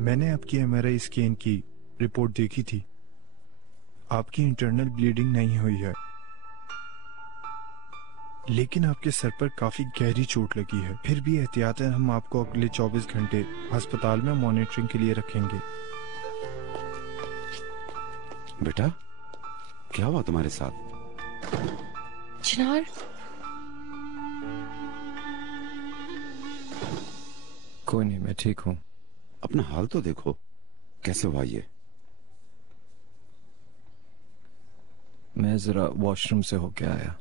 मैंने आपकी MRI scan की रिपोर्ट देखी थी। आपकी इंटरनल ब्लीडिंग नहीं हुई है, लेकिन आपके सर पर काफी गहरी चोट लगी है। फिर भी एहतियातन हम आपको अगले 24 घंटे अस्पताल में मॉनिटरिंग के लिए रखेंगे। बेटा, क्या हुआ तुम्हारे साथ? चिनार, कोई नहीं, मैं ठीक हूँ। अपना हाल तो देखो, कैसे हुआ ये? मैं जरा वॉशरूम से होके आया।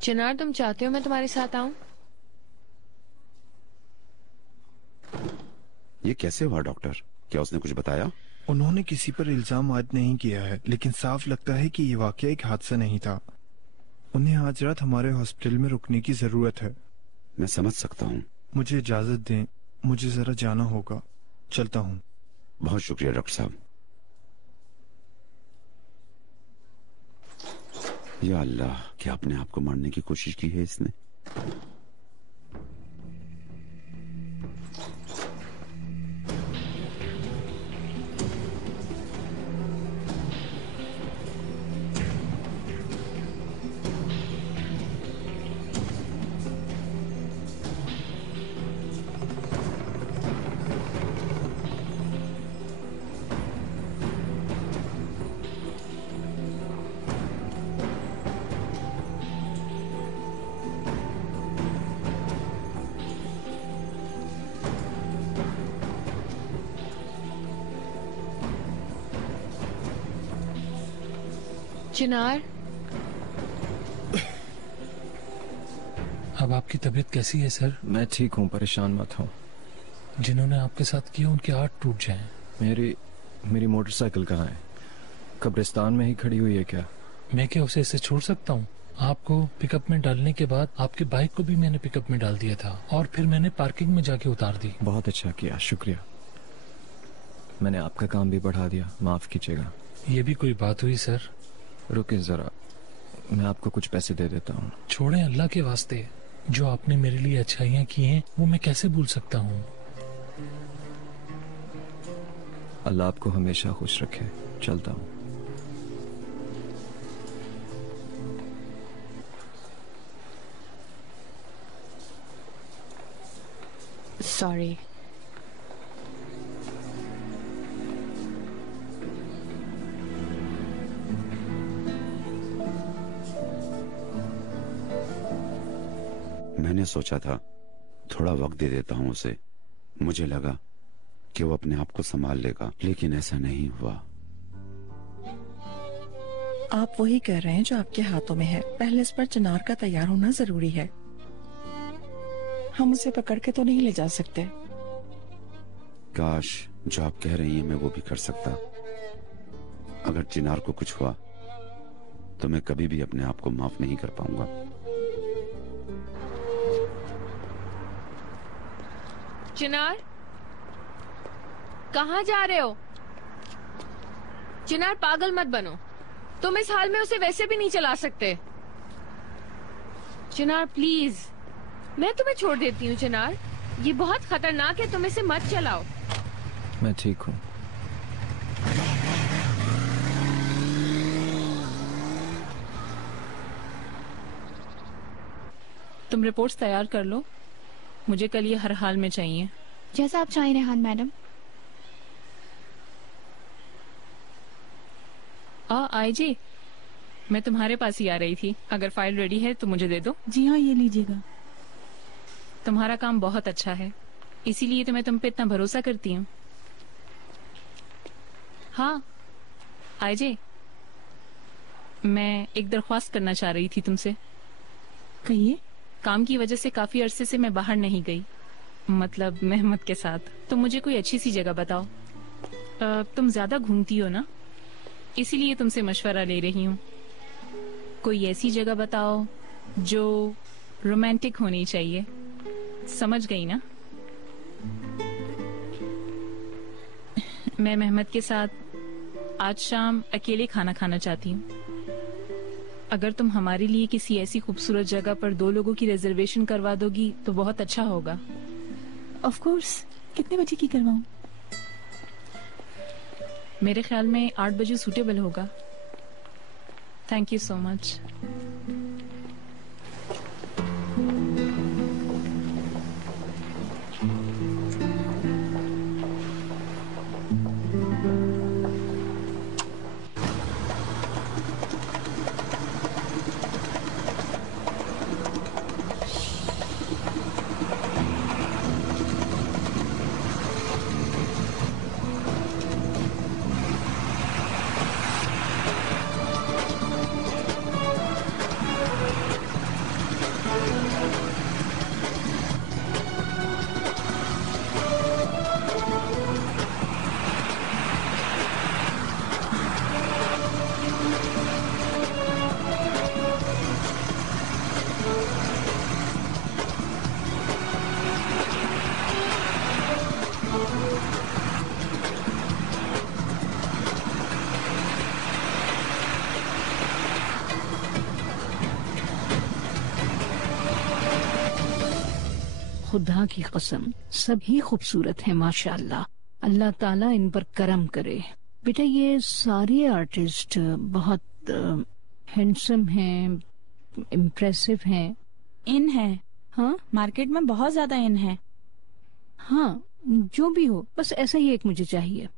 चिनार, तुम चाहते हो मैं तुम्हारे साथ आऊं? ये कैसे हुआ डॉक्टर? क्या उसने कुछ बताया? उन्होंने किसी पर इल्जाम आयद नहीं किया है, लेकिन साफ लगता है कि ये वाकया एक हादसा नहीं था। उन्हें आज रात हमारे हॉस्पिटल में रुकने की जरूरत है। मैं समझ सकता हूँ। मुझे इजाजत दें, मुझे जरा जाना होगा। चलता हूँ। बहुत शुक्रिया डॉक्टर साहब। या अल्लाह, क्या अपने आप को मारने की कोशिश की है इसने? चिनार, अब आपकी तबीयत कैसी है सर? मैं ठीक हूँ, परेशान मत हो। जिन्होंने आपके साथ किया उनके हाथ टूट जाएं। मेरी मोटरसाइकिल कहाँ है? कब्रिस्तान में ही खड़ी हुई है क्या? मैं क्या उसे ऐसे छोड़ सकता हूँ? आपको पिकअप में डालने के बाद आपकी बाइक को भी मैंने पिकअप में डाल दिया था और फिर मैंने पार्किंग में जाके उतार दी। बहुत अच्छा किया, शुक्रिया। मैंने आपका काम भी बढ़ा दिया, माफ कीजिएगा। ये भी कोई बात हुई सर? रुकिए जरा, मैं आपको कुछ पैसे दे देता हूँ। छोड़ें, अल्लाह के वास्ते। जो आपने मेरे लिए अच्छाइयाँ की हैं वो मैं कैसे भूल सकता हूँ? अल्लाह आपको हमेशा खुश रखे। चलता हूँ। सॉरी। मैंने सोचा था थोड़ा वक्त दे देता हूँ उसे। मुझे लगा कि वो अपने आप को संभाल लेगा, लेकिन ऐसा नहीं हुआ। आप वही कर रहे हैं जो आपके हाथों में है। पहले इस पर चिनार का तैयार होना जरूरी है। हम उसे पकड़ के तो नहीं ले जा सकते। काश जो आप कह रही हैं मैं वो भी कर सकता। अगर चिनार को कुछ हुआ तो मैं कभी भी अपने आप को माफ नहीं कर पाऊंगा। चिनार, कहाँ जा रहे हो? चिनार, पागल मत बनो। तुम इस हाल में उसे वैसे भी नहीं चला सकते। चिनार प्लीज, मैं तुम्हें छोड़ देती हूँ। चिनार, ये बहुत खतरनाक है, तुम इसे मत चलाओ। मैं ठीक हूँ। तुम रिपोर्ट्स तैयार कर लो, मुझे कल ये हर हाल में चाहिए। जैसा आप चाहें रेहान मैडम। आईजी, मैं तुम्हारे पास ही आ रही थी। अगर फाइल रेडी है तो मुझे दे दो। जी हाँ, ये लीजिएगा। तुम्हारा काम बहुत अच्छा है, इसीलिए तो मैं तुम पे इतना भरोसा करती हूँ। हाँ आईजे, मैं एक दरख्वास्त करना चाह रही थी तुमसे। कहिए। काम की वजह से काफी अरसे से मैं बाहर नहीं गई, मतलब मेहमत के साथ। तुम मुझे कोई अच्छी सी जगह बताओ। तुम ज्यादा घूमती हो ना, इसीलिए तुमसे मशवरा ले रही हूँ। कोई ऐसी जगह बताओ जो रोमांटिक होनी चाहिए, समझ गई ना? मैं मेहमत के साथ आज शाम अकेले खाना खाना चाहती हूँ। अगर तुम हमारे लिए किसी ऐसी खूबसूरत जगह पर 2 लोगों की रिजर्वेशन करवा दोगी तो बहुत अच्छा होगा। Of course. कितने बजे की करवाऊं? मेरे ख्याल में 8 बजे सूटेबल होगा। Thank you so much. खुदा की कसम सभी खूबसूरत हैं माशाल्लाह। अल्लाह ताला इन पर करम करे। बेटा ये सारे आर्टिस्ट बहुत हैंडसम हैं, इम्प्रेसिव हैं। इन है। हाँ मार्केट में बहुत ज्यादा इन है। हाँ जो भी हो, बस ऐसा ही एक मुझे चाहिए।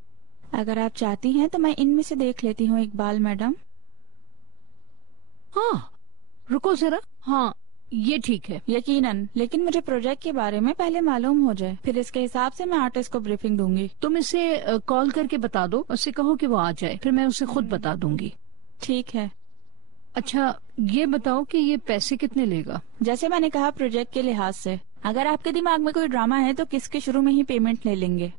अगर आप चाहती हैं तो मैं इनमें से देख लेती हूँ इकबाल मैडम। हाँ रुको जरा। हाँ ये ठीक है। यकीनन, लेकिन मुझे प्रोजेक्ट के बारे में पहले मालूम हो जाए, फिर इसके हिसाब से मैं आर्टिस्ट को ब्रीफिंग दूंगी। तुम इसे कॉल करके बता दो, उससे कहो कि वो आ जाए, फिर मैं उसे खुद बता दूंगी। ठीक है। अच्छा ये बताओ कि ये पैसे कितने लेगा? जैसे मैंने कहा, प्रोजेक्ट के लिहाज से अगर आपके दिमाग में कोई ड्रामा है तो किसके शुरू में ही पेमेंट ले लेंगे,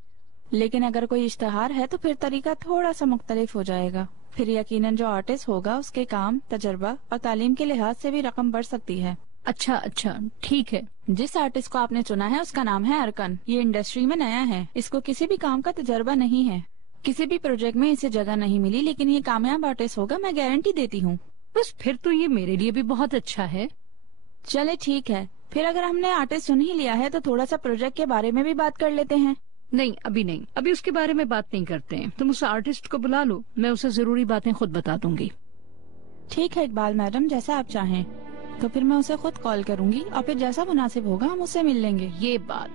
लेकिन अगर कोई इश्तहार है तो फिर तरीका थोड़ा सा मुख्तलिफ हो जाएगा। फिर यकीनन जो आर्टिस्ट होगा उसके काम, तजर्बा और तालीम के लिहाज से भी रकम बढ़ सकती है। अच्छा अच्छा ठीक है। जिस आर्टिस्ट को आपने चुना है उसका नाम है अरकन। ये इंडस्ट्री में नया है, इसको किसी भी काम का तजर्बा नहीं है, किसी भी प्रोजेक्ट में इसे जगह नहीं मिली, लेकिन ये कामयाब आर्टिस्ट होगा, मैं गारंटी देती हूँ। बस फिर तो ये मेरे लिए भी बहुत अच्छा है। चले ठीक है, फिर अगर हमने आर्टिस्ट चुन ही लिया है तो थोड़ा सा प्रोजेक्ट के बारे में भी बात कर लेते हैं। नहीं अभी नहीं, अभी उसके बारे में बात नहीं करते हैं। तुम उस आर्टिस्ट को बुला लो, मैं उसे जरूरी बातें खुद बता दूंगी। ठीक है इकबाल मैडम, जैसा आप चाहें। तो फिर मैं उसे खुद कॉल करूंगी और फिर जैसा मुनासिब होगा हम उससे मिल लेंगे। ये बात।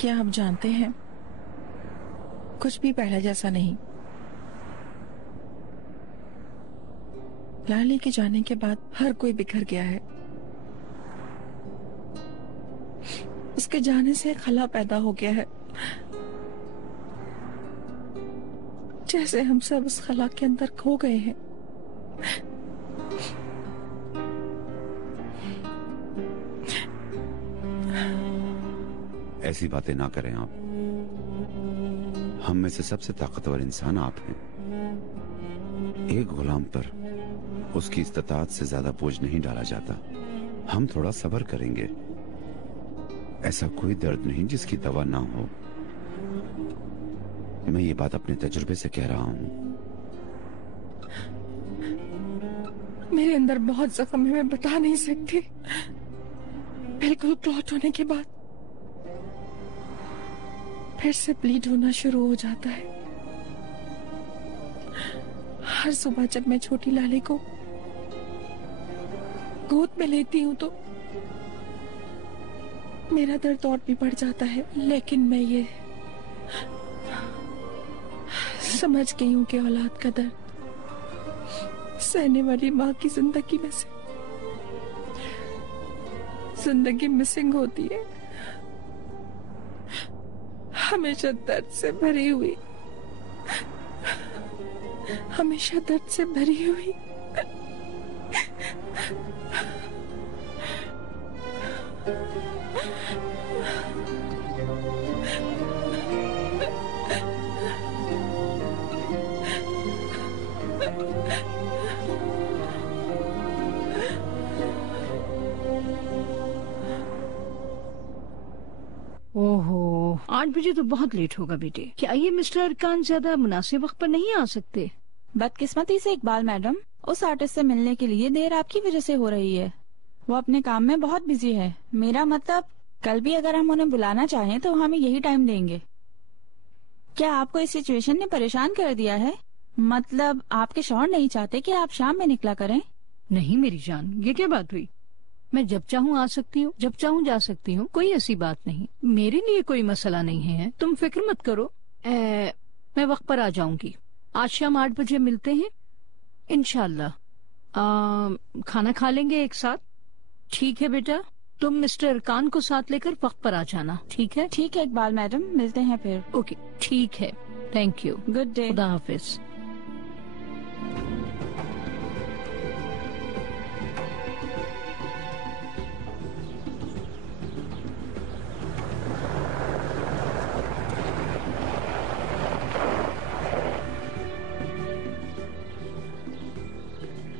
क्या आप जानते हैं, कुछ भी पहले जैसा नहीं। लाली के जाने के बाद हर कोई बिखर गया है। उसके जाने से खला पैदा हो गया है, जैसे हम सब उस खला के अंदर खो गए हैं। ऐसी बातें ना करें आप। हम में से सबसे ताकतवर इंसान आप हैं। एक गुलाम पर उसकी इस्तिताअत से ज्यादा बोझ नहीं डाला जाता। हम थोड़ा सब्र करेंगे। ऐसा कोई दर्द नहीं जिसकी दवा ना हो। मैं ये बात अपने तजुर्बे से कह रहा हूँ। मेरे अंदर बहुत जख्म है, मैं बता नहीं सकती। बिल्कुल क्लॉट होने के बाद फिर से ब्लीड होना शुरू हो जाता है। हर सुबह जब मैं छोटी लाली को गोद में लेती हूँ तो मेरा दर्द और भी बढ़ जाता है, लेकिन मैं ये समझ गई हूँ कि औलाद का दर्द सहने वाली माँ की जिंदगी में से जिंदगी मिसिंग होती है। हमेशा दर्द से भरी हुई, हमेशा दर्द से भरी हुई। ओहो, 8 बजे तो बहुत लेट होगा बेटे। क्या ये मिस्टर अरकान ज्यादा मुनासिब वक्त पर नहीं आ सकते? बदकिस्मती से इकबाल मैडम, उस आर्टिस्ट से मिलने के लिए देर आपकी वजह से हो रही है। वो अपने काम में बहुत बिजी है। मेरा मतलब, कल भी अगर हम उन्हें बुलाना चाहें तो हमें यही टाइम देंगे। क्या आपको इस सिचुएशन ने परेशान कर दिया है? मतलब आपके शौहर नहीं चाहते कि आप शाम में निकला करें? नहीं मेरी जान, ये क्या बात हुई? मैं जब चाहूँ आ सकती हूँ, जब चाहूँ जा सकती हूँ, कोई ऐसी बात नहीं। मेरे लिए कोई मसला नहीं है, तुम फिक्र मत करो। मैं वक्त पर आ जाऊंगी। आज शाम 8 बजे मिलते हैं इंशाल्लाह। खाना खा लेंगे एक साथ। ठीक है बेटा, तुम मिस्टर अरकान को साथ लेकर वक्त पर आ जाना। ठीक है? ठीक है इकबाल मैडम, मिलते हैं फिर। ओके ठीक है, थैंक यू। Good day. खुदा हाफिज।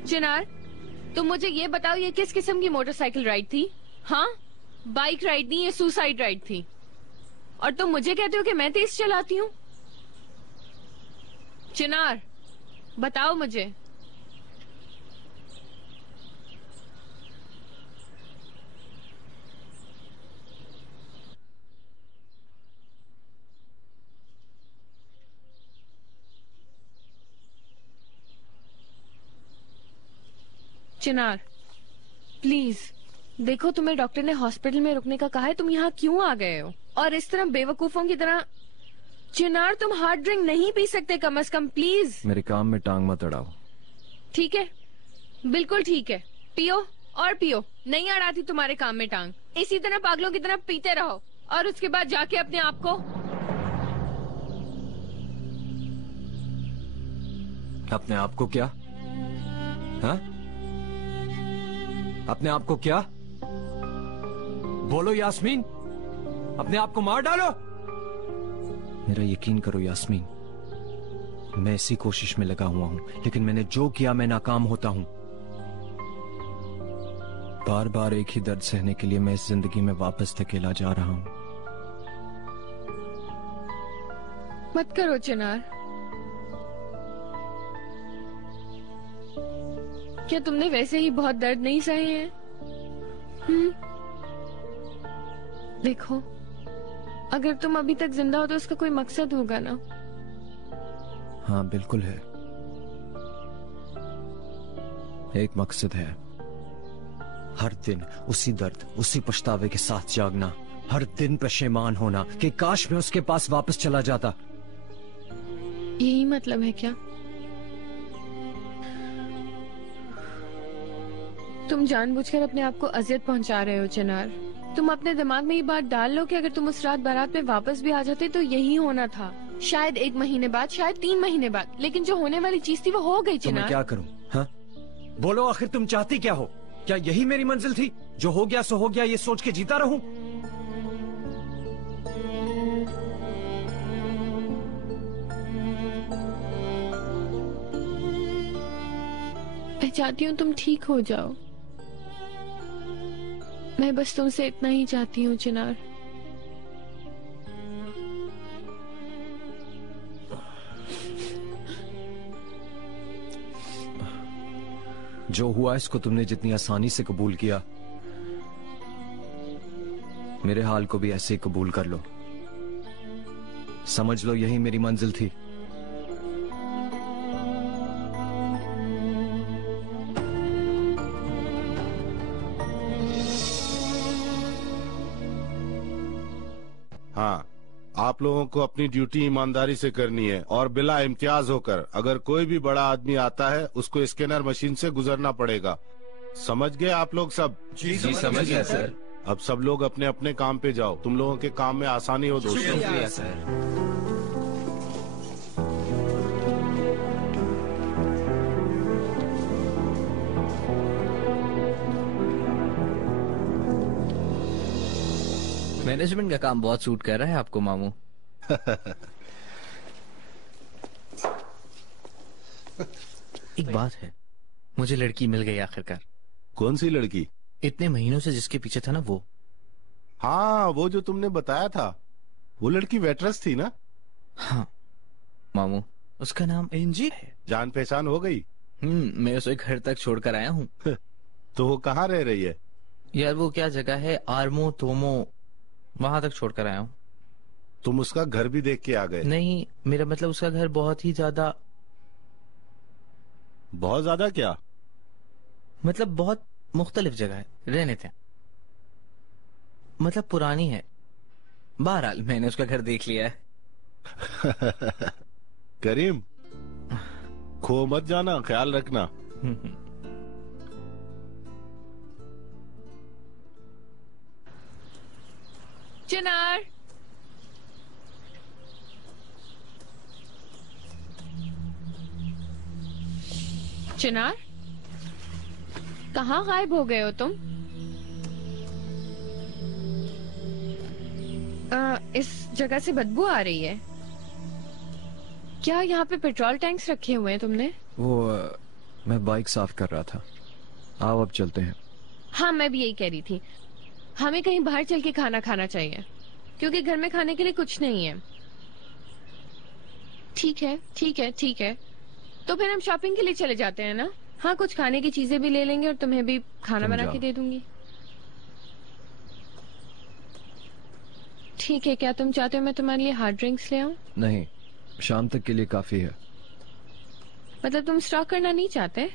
चिनार, तुम मुझे ये बताओ, ये किस किस्म की मोटरसाइकिल राइड थी? हाँ, बाइक राइड नहीं, ये सुसाइड राइड थी। और तुम मुझे कहते हो कि मैं तेज चलाती हूँ? चिनार, बताओ मुझे। चिनार, प्लीज देखो, तुम्हें डॉक्टर ने हॉस्पिटल में रुकने का कहा है, तुम यहाँ क्यों आ गए हो? और इस तरह बेवकूफों की तरह। चिनार, तुम हार्ड ड्रिंक नहीं पी सकते कम से कम, प्लीज। मेरे काम में टांग मत अड़ाओ। ठीक है, बिल्कुल ठीक है, पियो और पियो, नहीं अड़ाती तुम्हारे काम में टांग। इसी तरह पागलों की तरह पीते रहो और उसके बाद जाके अपने आप को। अपने आप को क्या? हाँ? अपने आप को क्या? बोलो यास्मीन, अपने आप को मार डालो। मेरा यकीन करो यास्मीन, मैं इसी कोशिश में लगा हुआ हूं, लेकिन मैंने जो किया मैं नाकाम होता हूं। बार बार एक ही दर्द सहने के लिए मैं इस जिंदगी में वापस धकेला जा रहा हूं। मत करो चिनार। क्या तुमने वैसे ही बहुत दर्द नहीं सहे हैं? देखो, अगर तुम अभी तक जिंदा हो तो उसका कोई मकसद होगा ना? हाँ बिल्कुल है, एक मकसद है। हर दिन उसी दर्द, उसी पछतावे के साथ जागना, हर दिन पशेमान होना कि काश मैं उसके पास वापस चला जाता। यही मतलब है क्या? तुम जानबूझकर अपने आप को अजियत पहुंचा रहे हो चिनार। तुम अपने दिमाग में ये बात डाल लो कि अगर तुम उस रात बारात में वापस भी आ जाते तो यही होना था। शायद 1 महीने बाद, शायद 3 महीने बाद, लेकिन जो होने वाली चीज थी वो हो गई चिनार। तो मैं क्या करूं? हाँ? बोलो, आखिर तुम चाहती क्या हो? क्या यही मेरी मंजिल थी? जो हो गया सो हो गया, ये सोच के जीता रहूं? मैं चाहती हूँ तुम ठीक हो जाओ। मैं बस तुमसे इतना ही चाहती हूँ चिनार। जो हुआ इसको तुमने जितनी आसानी से कबूल किया, मेरे हाल को भी ऐसे ही कबूल कर लो। समझ लो यही मेरी मंजिल थी। हाँ, आप लोगों को अपनी ड्यूटी ईमानदारी से करनी है और बिला इम्तियाज होकर। अगर कोई भी बड़ा आदमी आता है उसको स्कैनर मशीन से गुजरना पड़ेगा। समझ गए आप लोग सब? जी समझ गया सर। अब सब लोग अपने अपने काम पे जाओ। तुम लोगों के काम में आसानी हो दोस्तों। शुक्रिया सर। मैनेजमेंट का काम बहुत सूट कर रहा है आपको मामू। एक बात है, मुझे लड़की मिल गई आखिरकार। कौन सी लड़की? इतने महीनों से जिसके पीछे था ना वो। हाँ, वो जो तुमने बताया था, वो लड़की वेट्रेस थी ना? हाँ मामू, उसका नाम एंजी है। जान पहचान हो गई? मैं उसे घर तक छोड़कर आया हूँ। तो वो कहाँ रह रही है? यार वो क्या जगह है, आर्मो तोमो, वहां तक छोड़कर आया हूँ। तुम उसका घर भी देख के आ गए? नहीं, मेरा मतलब उसका घर बहुत ही ज्यादा। बहुत ज्यादा क्या? मतलब बहुत मुख्तलिफ जगह है, रहने थे, मतलब पुरानी है। बहरहाल मैंने उसका घर देख लिया है। करीम, खो मत जाना, ख्याल रखना। चिनार, चिनार, कहाँ गायब हो गए हो तुम? इस जगह से बदबू आ रही है। क्या यहाँ पे पेट्रोल टैंक्स रखे हुए हैं तुमने? मैं बाइक साफ कर रहा था। आओ अब चलते हैं। हाँ, मैं भी यही कह रही थी। हमें कहीं बाहर चल के खाना खाना चाहिए, क्योंकि घर में खाने के लिए कुछ नहीं है। ठीक है, ठीक है, ठीक है। तो फिर हम शॉपिंग के लिए चले जाते हैं ना? हाँ, कुछ खाने की चीजें भी ले लेंगे और तुम्हें भी खाना बना के दे दूंगी। ठीक है, क्या तुम चाहते हो मैं तुम्हारे लिए हार्ड ड्रिंक्स ले आऊं? नहीं, शाम तक के लिए काफी है। मतलब तुम स्टॉक करना नहीं चाहते?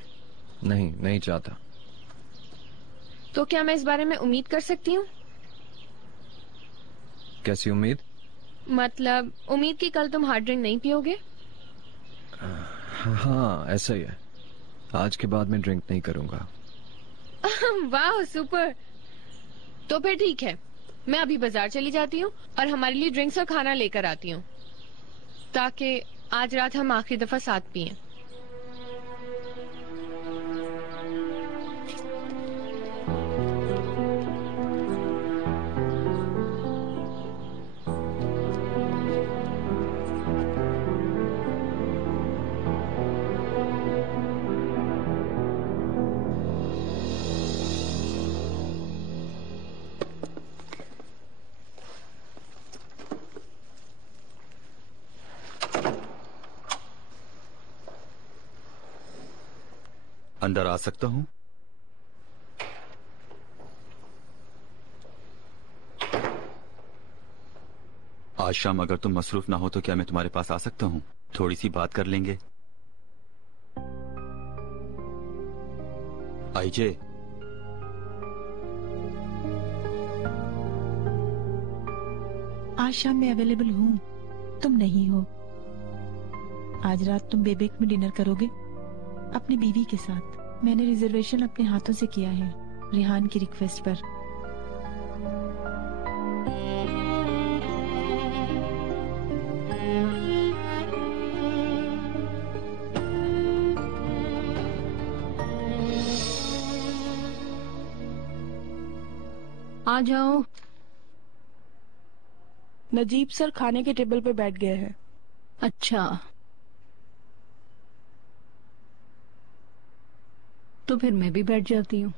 नहीं, नहीं चाहता। तो क्या मैं इस बारे में उम्मीद कर सकती हूँ? कैसी उम्मीद? मतलब उम्मीद कि कल तुम हार्ड ड्रिंक नहीं पियोगे? हाँ, ऐसा ही है। आज के बाद मैं ड्रिंक नहीं करूंगा। वाह, सुपर। तो फिर ठीक है, मैं अभी बाजार चली जाती हूँ और हमारे लिए ड्रिंक्स और खाना लेकर आती हूँ, ताकि आज रात हम आखिरी दफा साथ पिएं। अंदर आ सकता हूं? आज शाम अगर तुम मसरूफ ना हो तो क्या मैं तुम्हारे पास आ सकता हूं? थोड़ी सी बात कर लेंगे। आईजे, आज शाम मैं अवेलेबल हूँ, तुम नहीं हो। आज रात तुम बेबेक में डिनर करोगे अपनी बीवी के साथ। मैंने रिजर्वेशन अपने हाथों से किया है, रेहान की रिक्वेस्ट पर। आ जाओ। नजीब सर खाने के टेबल पे बैठ गए हैं। अच्छा, तो फिर मैं भी बैठ जाती हूँ।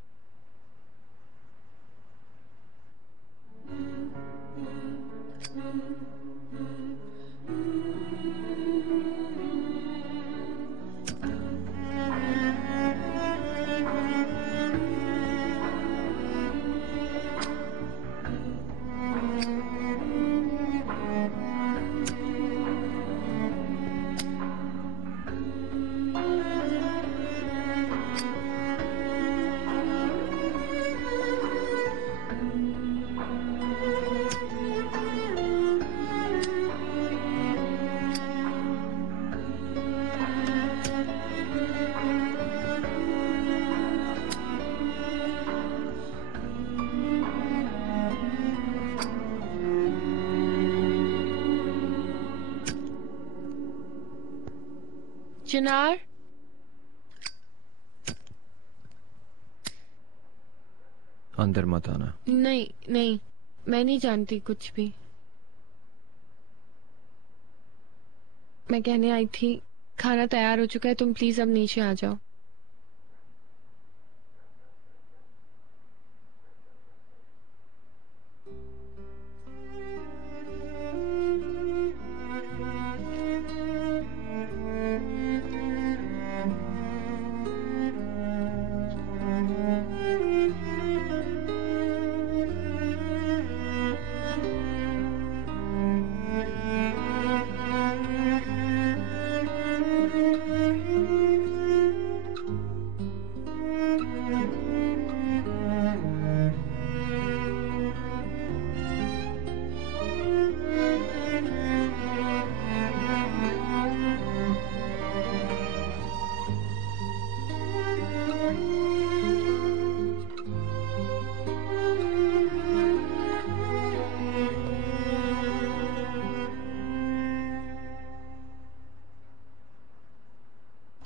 चिनार, अंदर मत आना। नहीं नहीं, मैं नहीं जानती कुछ भी। मैं कहने आई थी खाना तैयार हो चुका है, तुम प्लीज अब नीचे आ जाओ।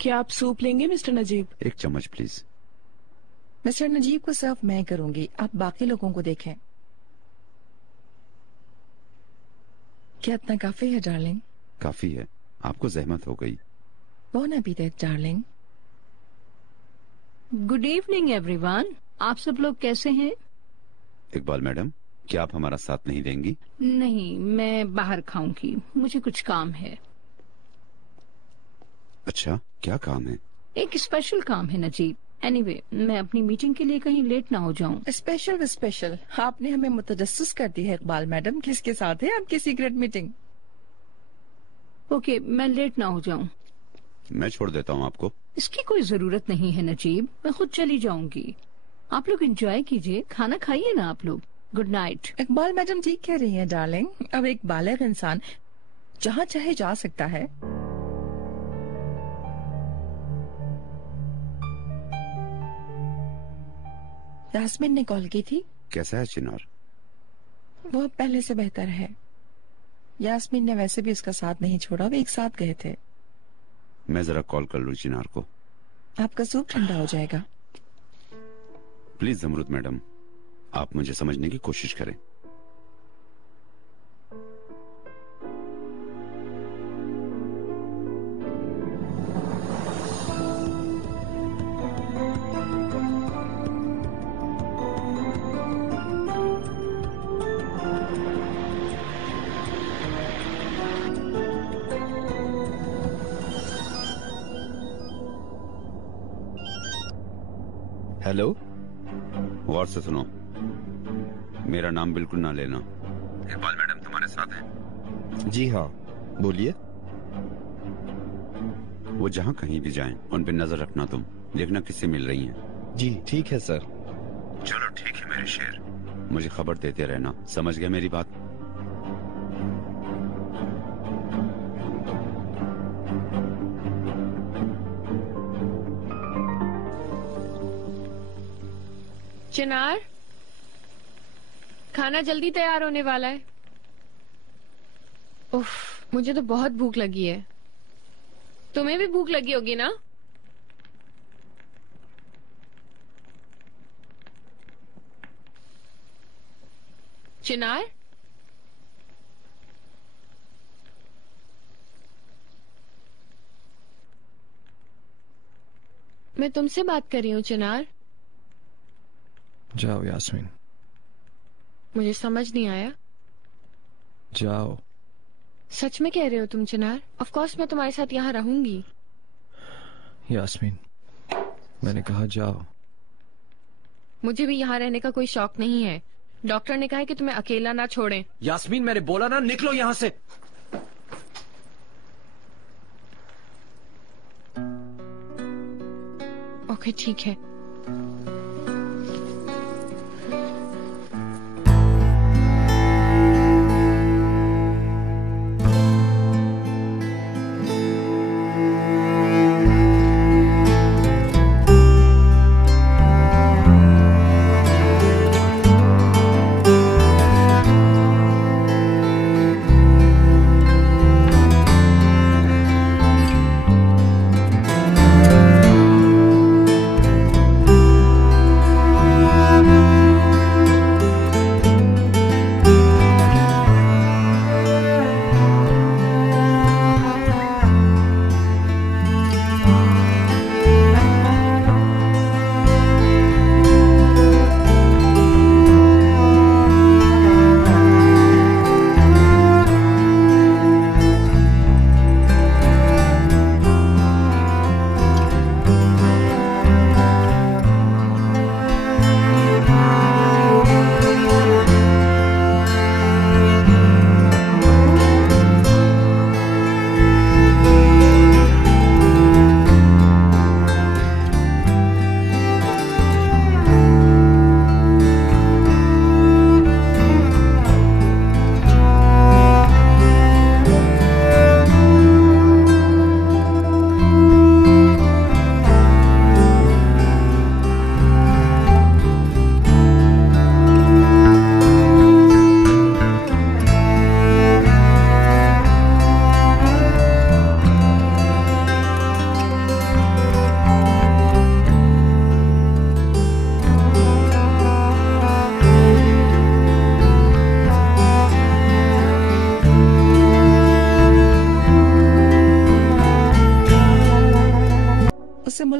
क्या आप सूप लेंगे मिस्टर नजीब? एक चम्मच प्लीज। मिस्टर नजीब को सर्व मैं करूंगी, आप बाकी लोगों को देखें। क्या इतना काफी है डार्लिंग? काफी है, आपको जहमत हो गई। Bon appetit darling. Good evening everyone. आप सब लोग कैसे हैं? इकबाल मैडम, क्या आप हमारा साथ नहीं देंगी? नहीं, मैं बाहर खाऊंगी, मुझे कुछ काम है। अच्छा, क्या काम है? एक स्पेशल काम है नजीब। एनीवे, मैं अपनी मीटिंग के लिए कहीं लेट ना हो जाऊं। स्पेशल आपने हमें मुतजस्सिस कर दी है इकबाल मैडम। किसके साथ है आपकी सीक्रेट मीटिंग? ओके, मैं लेट ना हो जाऊं। मैं छोड़ देता हूँ आपको। इसकी कोई जरूरत नहीं है नजीब, मैं खुद चली जाऊंगी। आप लोग एंजॉय कीजिए, खाना खाइए ना आप लोग। Good night. इकबाल मैडम ठीक कह रही हैं डार्लिंग। अब एक बालिग इंसान जहाँ चाहे जा सकता है। यास्मीन ने कॉल की थी। कैसा है चिनार? वो अब पहले से बेहतर है। यास्मीन ने वैसे भी उसका साथ नहीं छोड़ा, वो एक साथ गए थे। मैं जरा कॉल कर लूं चिनार को। आपका सूप ठंडा हो जाएगा। प्लीज जमरुद मैडम, आप मुझे समझने की कोशिश करें। हेलो। गौर से सुनो, मेरा नाम बिल्कुल ना लेना। इकबाल मैडम तुम्हारे साथ हैं? जी हाँ, बोलिए। वो जहाँ कहीं भी जाएं, उन पे नजर रखना। तुम देखना किससे मिल रही हैं। जी ठीक है सर। चलो ठीक है मेरे शेर, मुझे खबर देते रहना। समझ गए मेरी बात? चिनार, खाना जल्दी तैयार होने वाला है। उफ, मुझे तो बहुत भूख लगी है। तुम्हें भी भूख लगी होगी ना? चिनार, मैं तुमसे बात कर रही हूँ चिनार। जाओ यास्मीन। मुझे समझ नहीं आया। जाओ। सच में कह रहे हो तुम चिनार? ऑफ कोर्स मैं तुम्हारे साथ यहाँ रहूंगी। यास्मीन, मैंने कहा जाओ। मुझे भी यहाँ रहने का कोई शौक नहीं है। डॉक्टर ने कहा है कि तुम्हें अकेला ना छोड़ें। यास्मीन, मैंने बोला ना, निकलो यहाँ से। ओके ठीक है।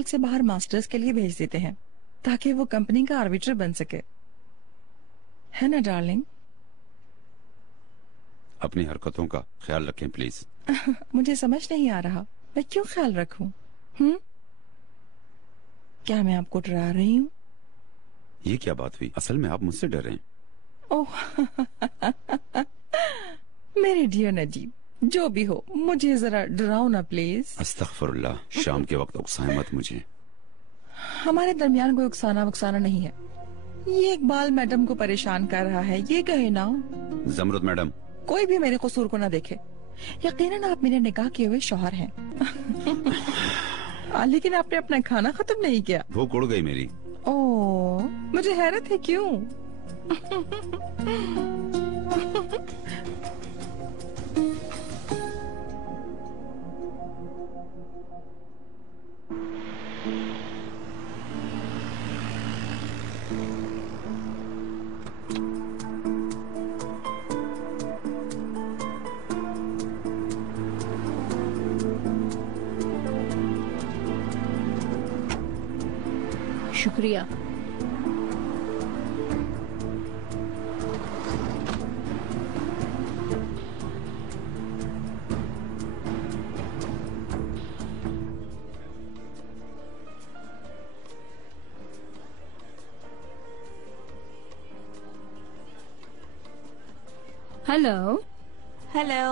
से बाहर मास्टर्स के लिए भेज देते हैं ताकि वो कंपनी का आर्बिटर बन सके, है ना डार्लिंग? अपनी हरकतों का ख्याल रखें प्लीज। मुझे समझ नहीं आ रहा मैं क्यों ख्याल रखूं? क्या मैं आपको डरा रही हूँ? ये क्या बात हुई? असल में आप मुझसे डर रहे हैं। ओह मेरे डियर नजीब, जो भी हो मुझे जरा डराओ ना प्लीज। अस्तगफिरुल्लाह, शाम के वक्त उकसाए मत मुझे। हमारे दरमियान कोई उकसाना वकसाना नहीं है। ये इकबाल मैडम को परेशान कर रहा है, ये कहे ना। जमरुद मैडम, कोई भी मेरे कसूर को ना देखे। यकीनन आप मेरे निकाह किए हुए शौहर हैं। लेकिन आपने अपना खाना खत्म नहीं किया। भूख उड़ गई मेरी। ओह, मुझे हैरत है क्यों? शुक्रिया। हेलो। हेलो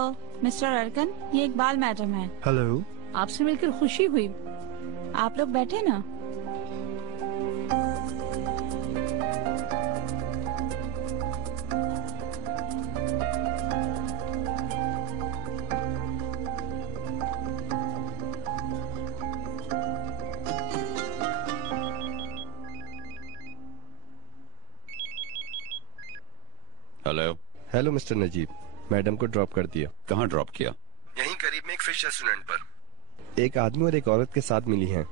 मिस्टर अर्कन, ये इकबाल मैडम है। हेलो। आपसे मिलकर खुशी हुई। आप लोग बैठे ना। Hello. Hello mister Najeeb, madam को ड्रॉप कर दिया। कहाँ ड्रॉप किया? यहीं करीब में एक फिश रेस्टोरेंट पर। एक आदमी और एक औरत के साथ मिली हैं।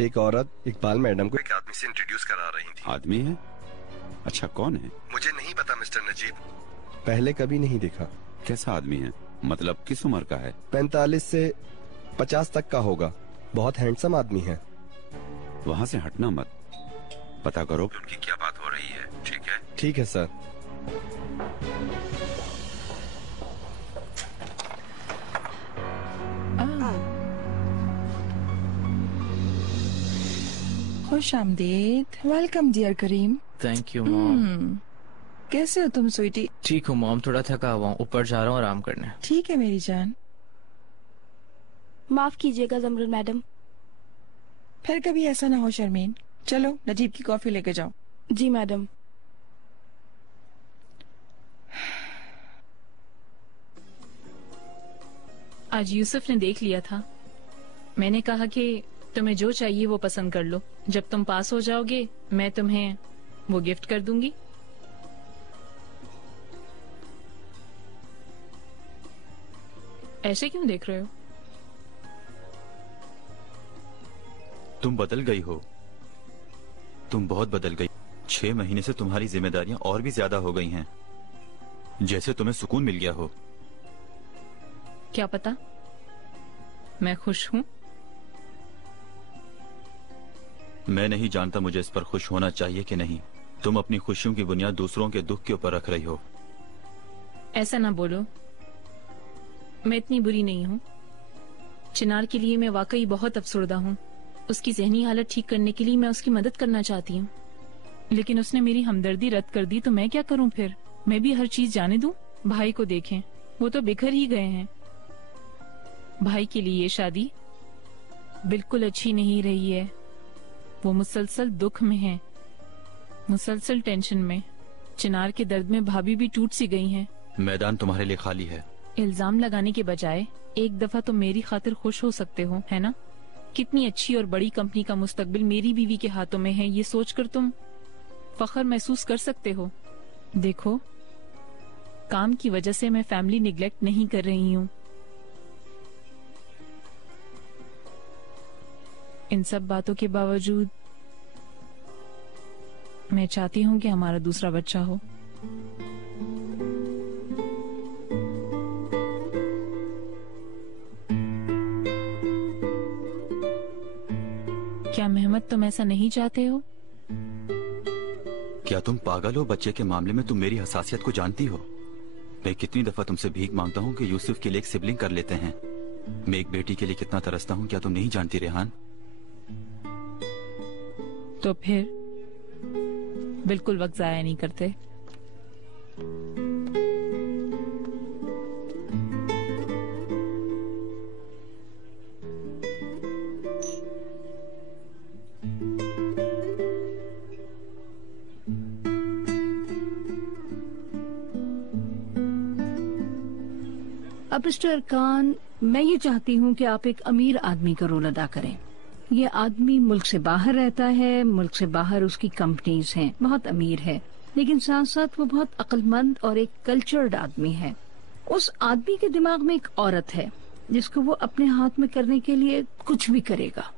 एक औरत इकबाल मैडम को एक आदमी से इंट्रोड्यूस करा रही थी। आदमी है? अच्छा, कौन है? मुझे नहीं पता मिस्टर नजीब, पहले कभी नहीं देखा। कैसा आदमी है? मतलब किस उम्र का है? 45 से 50 तक का होगा। बहुत हैंडसम आदमी है। वहाँ से हटना मत, पता करो कि उनकी क्या बात हो रही है। ठीक है? ठीक है सर। खुश आमदीद। Welcome dear Karim. Thank you mom. कैसे हो तुम स्वीटी? ठीक हूँ मॉम, थोड़ा थका हुआ हूँ, ऊपर जा रहा हूँ आराम करने। ठीक है मेरी जान। माफ कीजिएगा जमरुद मैडम। फिर कभी ऐसा ना हो शर्मीन। चलो नजीब की कॉफी लेके जाओ। जी मैडम। आज यूसुफ ने देख लिया था। मैंने कहा कि तुम्हें जो चाहिए वो पसंद कर लो, जब तुम पास हो जाओगे मैं तुम्हें वो गिफ्ट कर दूंगी। ऐसे क्यों देख रहे हो? तुम बदल गई हो, तुम बहुत बदल गई। 6 महीने से तुम्हारी जिम्मेदारियां और भी ज्यादा हो गई हैं, जैसे तुम्हें सुकून मिल गया हो। क्या पता, मैं खुश हूँ। मैं नहीं जानता मुझे इस पर खुश होना चाहिए कि नहीं। तुम अपनी खुशियों की बुनियाद दूसरों के दुख के ऊपर रख रही हो। ऐसा ना बोलो, मैं इतनी बुरी नहीं हूँ। चिनार के लिए मैं वाकई बहुत अफसुर्दा हूँ। उसकी जहनी हालत ठीक करने के लिए मैं उसकी मदद करना चाहती हूँ, लेकिन उसने मेरी हमदर्दी रद्द कर दी, तो मैं क्या करूँ फिर? मैं भी हर चीज जाने दूं? भाई को देखें, वो तो बिखर ही गए हैं। भाई के लिए ये शादी बिल्कुल अच्छी नहीं रही है। वो मुसलसल दुख में है, मुसलसल टेंशन में। चिनार के दर्द में भाभी भी टूट सी गई हैं। मैदान तुम्हारे लिए खाली है। इल्जाम लगाने के बजाय एक दफा तुम मेरी खातिर खुश हो सकते हो, है ना? कितनी अच्छी और बड़ी कंपनी का मुस्तकबिल मेरी बीवी के हाथों में है, ये सोचकर तुम फख्र महसूस कर सकते हो। देखो, काम की वजह से मैं फैमिली निगलेक्ट नहीं कर रही हूँ। इन सब बातों के बावजूद मैं चाहती हूँ कि हमारा दूसरा बच्चा हो। क्या मोहम्मद, तुम ऐसा नहीं चाहते हो? क्या तुम पागल हो? बच्चे के मामले में तुम मेरी हसासियत को जानती हो। मैं कितनी दफा तुमसे भीख मांगता हूँ कि यूसुफ के लिए एक सिबलिंग कर लेते हैं। मैं एक बेटी के लिए कितना तरसता हूँ, क्या तुम नहीं जानती रेहान? तो फिर बिल्कुल वक्त जाया नहीं करते। अब मिस्टर अरकान, मैं ये चाहती हूँ कि आप एक अमीर आदमी का रोल अदा करें। ये आदमी मुल्क से बाहर रहता है, मुल्क से बाहर उसकी कंपनीज हैं, बहुत अमीर है, लेकिन साथ साथ वो बहुत अक्लमंद और एक कल्चर्ड आदमी है। उस आदमी के दिमाग में एक औरत है जिसको वो अपने हाथ में करने के लिए कुछ भी करेगा।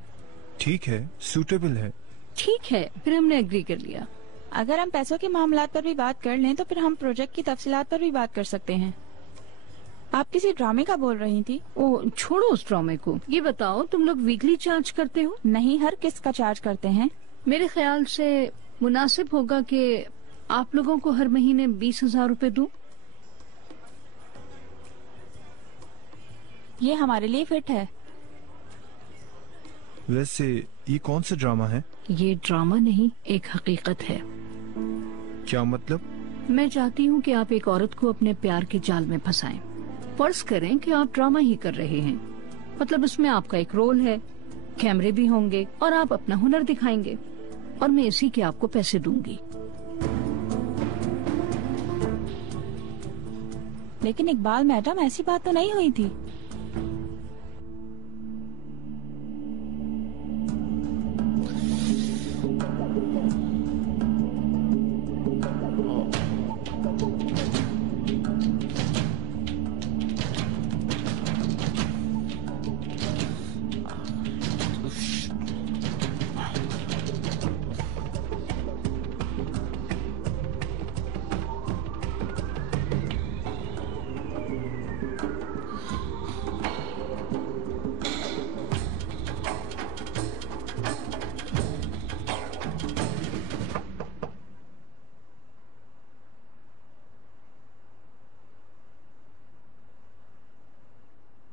ठीक है, सूटेबल है। ठीक है, फिर हमने एग्री कर लिया। अगर हम पैसों के मामलात पर भी बात कर लें तो फिर हम प्रोजेक्ट की तफसीलात पर भी बात कर सकते हैं। आप किसी ड्रामे का बोल रही थी? ओ, छोड़ो उस ड्रामे को। ये बताओ, तुम लोग वीकली चार्ज करते हो? नहीं, हर किस्त का चार्ज करते हैं। मेरे ख्याल से मुनासिब होगा कि आप लोगों को हर महीने 20,000 रुपए दूं। ये हमारे लिए फिट है। वैसे ये कौन सा ड्रामा है? ये ड्रामा नहीं, एक हकीकत है। क्या मतलब? मैं चाहती हूँ कि आप एक औरत को अपने प्यार के जाल में फंसाएं। फर्ज करें कि आप ड्रामा ही कर रहे हैं, मतलब उसमें आपका एक रोल है, कैमरे भी होंगे और आप अपना हुनर दिखाएंगे और मैं इसी के आपको पैसे दूंगी। लेकिन इकबाल मैडम, ऐसी बात तो नहीं हुई थी।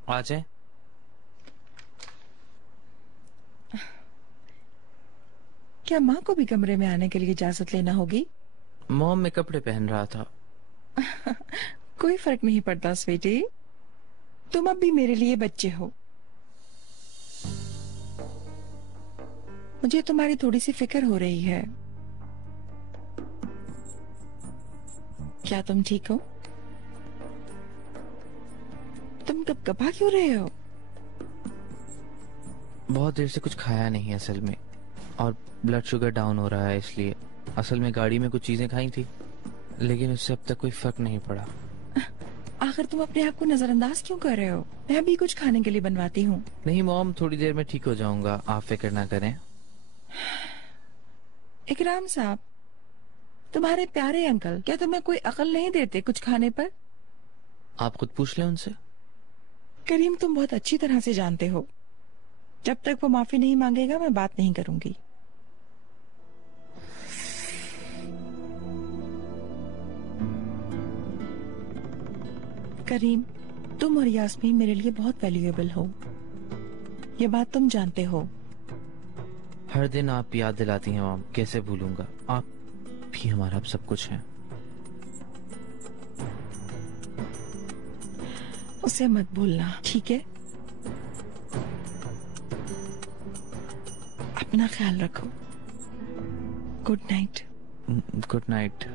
आ जाए। क्या माँ को भी कमरे में आने के लिए इजाजत लेना होगी? मॉम, मैं कपड़े पहन रहा था। कोई फर्क नहीं पड़ता स्वीटी, तुम अब भी मेरे लिए बच्चे हो। मुझे तुम्हारी थोड़ी सी फिक्र हो रही है। क्या तुम ठीक हो? तुम कपकपा क्यों रहे हो? बहुत देर से कुछ खाया नहीं असल में, और ब्लड शुगर डाउन हो रहा है, इसलिए। असल में गाड़ी में कुछ चीजें खाई थी, लेकिन उससे अब तक कोई फर्क नहीं पड़ा। आखिर तुम अपने आप को नजरअंदाज क्यों कर रहे हो? मैं भी कुछ खाने के लिए बनवाती हूँ। नहीं मॉम, थोड़ी देर में ठीक हो जाऊंगा, आप फिक्र ना करें। इकराम साहब, तुम्हारे प्यारे अंकल क्या तुम्हें कोई अकल नहीं देते कुछ खाने पर? आप खुद पूछ लें उनसे। करीम, तुम बहुत अच्छी तरह से जानते हो, जब तक वो माफी नहीं मांगेगा मैं बात नहीं करूंगी। करीम, तुम और यास्मीन मेरे लिए बहुत वैल्यूएबल हो, ये बात तुम जानते हो। हर दिन आप याद दिलाती हैं मॉम, कैसे भूलूंगा। आप भी हमारा अब सब कुछ है। उसे मत भूलना, ठीक है? अपना ख्याल रखो। Good night. Good night.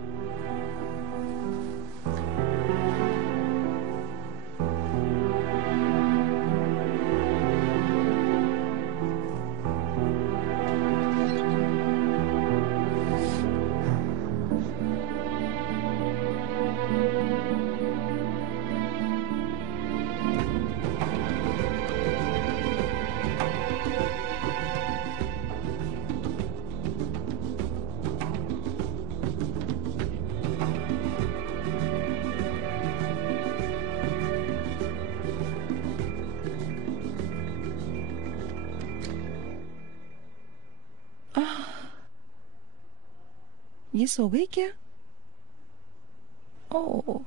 ये सो गई क्या? ओह,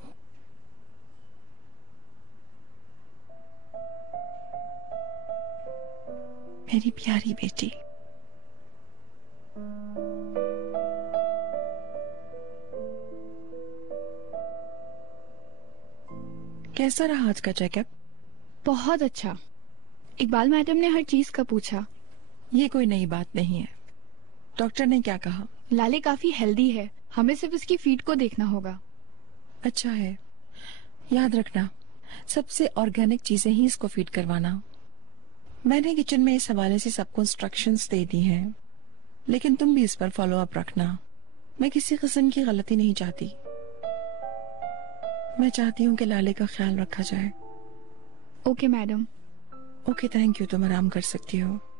मेरी प्यारी बेटी। कैसा रहा आज का चेकअप? बहुत अच्छा। इकबाल मैडम ने हर चीज का पूछा। ये कोई नई बात नहीं है। डॉक्टर ने क्या कहा? लाले काफी हेल्दी है, हमें सिर्फ इसकी फीड को देखना होगा। अच्छा है, याद रखना सबसे ऑर्गेनिक चीजें ही इसको फीड करवाना। मैंने किचन में इस हवाले से सबको इंस्ट्रक्शंस दे दी हैं, लेकिन तुम भी इस पर फॉलो अप रखना। मैं किसी किस्म की गलती नहीं चाहती। मैं चाहती हूँ कि लाले का ख्याल रखा जाए। Okay madam. Okay, thank you. तुम आराम कर सकती हो।